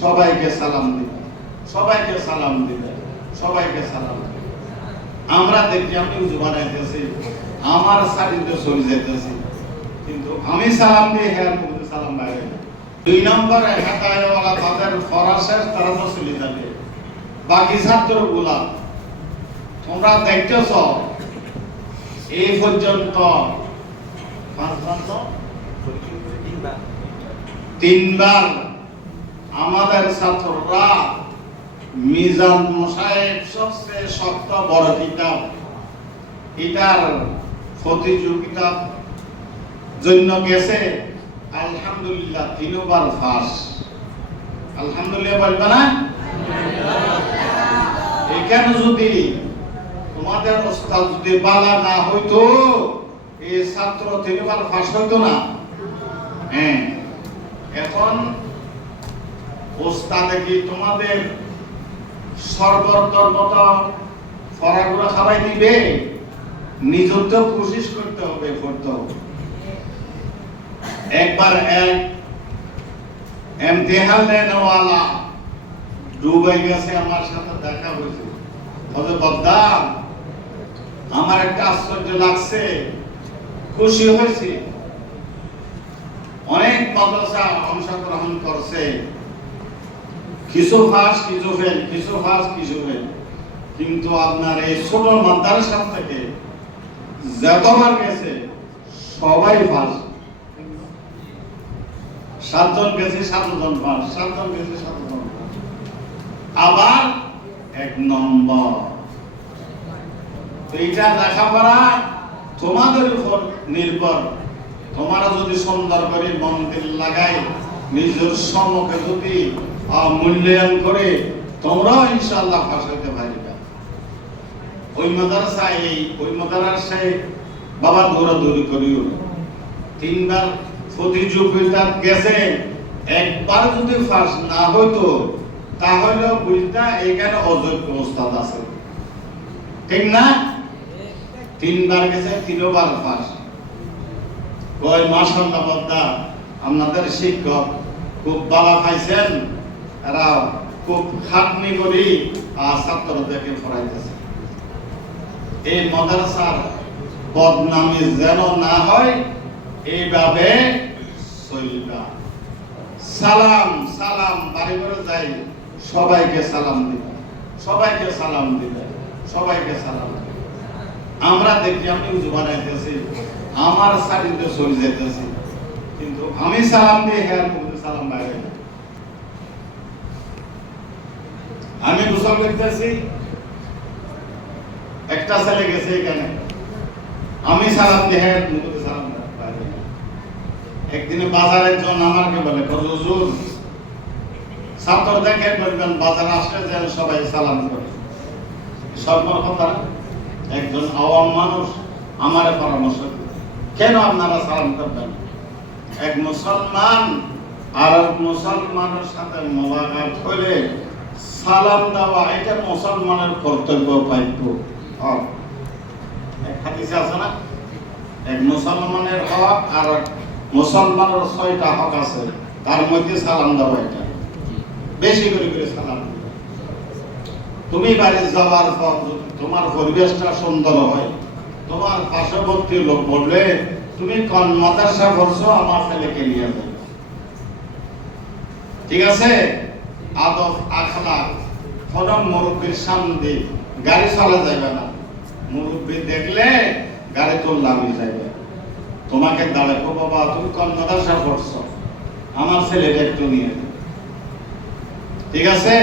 সবাইকে সালাম দিবে সবাইকে সালাম দিবে সবাইকে সালাম আমরা দেখি আমি উজু বানাইতেছি আমার সারিতে চলে যেতেছি কিন্তু আমি সালাম দিয়ে হ্যাঁ সালাম বাইরে দুই নম্বরে হেতায়ওয়ালা তাদের ফরাসের তারা চলে যাবে। বাকি ছাত্রগুলা তোমরা দেখতেছ এই পর্যন্ত? তিনবার। আমাদের ছাত্ররা মিজান মোসাহেব সবচেয়ে শক্ত বড় কিতাব। এটার প্রতিযোগিতা জন্য গেছে। আলহামদুলিল্লাহ, তিনবার ফাঁস। আলহামদুলিল্লাহ বলবে না? এখানে যদি তোমাদের ওস্তাদ যদি বালা না হইতো, এই ছাত্র তিনবার ফাঁস হইতো না? হ্যাঁ। এখন ওস্তাদে কি তোমাদের সর্বতর মতো ফরাগুলো খাবাই দিবে কোশিস করতে হবে করতে একবার এক এমতিহান নেওয়ালা গেছে, আমার সাথে দেখা হয়েছে। বলে বদ্দা আমার একটা আশ্চর্য লাগছে। খুশি হয়েছি। অনেক মাদ্রাসা অংশগ্রহণ করছে। কিছু ফাঁস, কিছু ফেল, কিছু ফাঁস, কিছু ফেল। কিন্তু আপনার এই ছোট মাদ্রাসা থেকে যতবার গেছে, সবাই ফাঁস। সাতজন গেছে, সাতজন ফাঁস। সাতজন গেছে, সাতজন আবার এক নম্বর। এইটা লেখাপড়া তোমাদের উপর নির্ভর। তোমরা যদি সুন্দর করে মন্দির লাগাই, নিজের সমকে যদি মূল্যায়ন করে পারবে। ওই এই ওই বাবা করিও তিনবার গেছে। একবার যদি না হইতো, তাহলে বুঝতা এখানে অযোগ্য ওস্তাদ আছে। ঠিক না? তিনবার গেছে, তিনবার ফাঁস। কয় মাসাল্লাহ বদ্দা আপনাদের শিক্ষক খুব বালা খাইছেন। এরা খুব খাটনি করি ছাত্রদেরকে পড়াইতেছে। এই মাদ্রাসার বদনামি যেন না হয়, এইভাবে চলবা সালাম সালাম, বাড়ি যাই, সবাইকে সালাম দিবে সবাইকে সালাম দিবে সবাইকে সালাম আমরা দেখি, আমি উজু বানাইতেছি, আমার সারিতে চলে যেতেছি। কিন্তু আমি সালাম দিয়ে হ্যাঁ সালাম বাইরে আমি গোসল করতেছি। একটা ছেলে গেছে এখানে। আমি সালাম দিয়ে হ্যাঁ মুখে সালাম একদিনে বাজারে একজন আমাকে বলে হুজুর, ছাত্র দেখে বলবেন, বাজারে আসলে যেন সবাই সালাম করে। একজন আওয়াম মানুষ আমার পরামর্শ কেন আপনারা সালাম করবেন? এক মুসলমান আর মুসলমানের সাথে মোলাকাত হলে সালাম দেওয়া, এটা মুসলমানের কর্তব্য পাইব হাদিসে আছে না? এক মুসলমানের হক আর মুসলমানের ছয়টা হক আছে। তার মধ্যে সালাম দেওয়া এটা। বেশি করে করে সালাম তুমি বাড়ি যাওয়ার পর তোমার পরিবেশটা সুন্দর হয়, তোমার পার্শ্ববর্তী লোক বললে তুমি কোন মাদ্রাসা করছ আমার ছেলেকে নিয়ে যাবে ঠিক আছে? আদব আখলাক কোন মুরব্বীর সামনে গাড়ি চলা যাবে না। মুরব্বী দেখলে গাড়ি তোর লাভই যাবে তোমাকে দাঁড়ায় বাবা, তুমি কোন মাদ্রাসা পড়ছো? আমার ছেলেটা একটু নিয়ে। ঠিক আছে?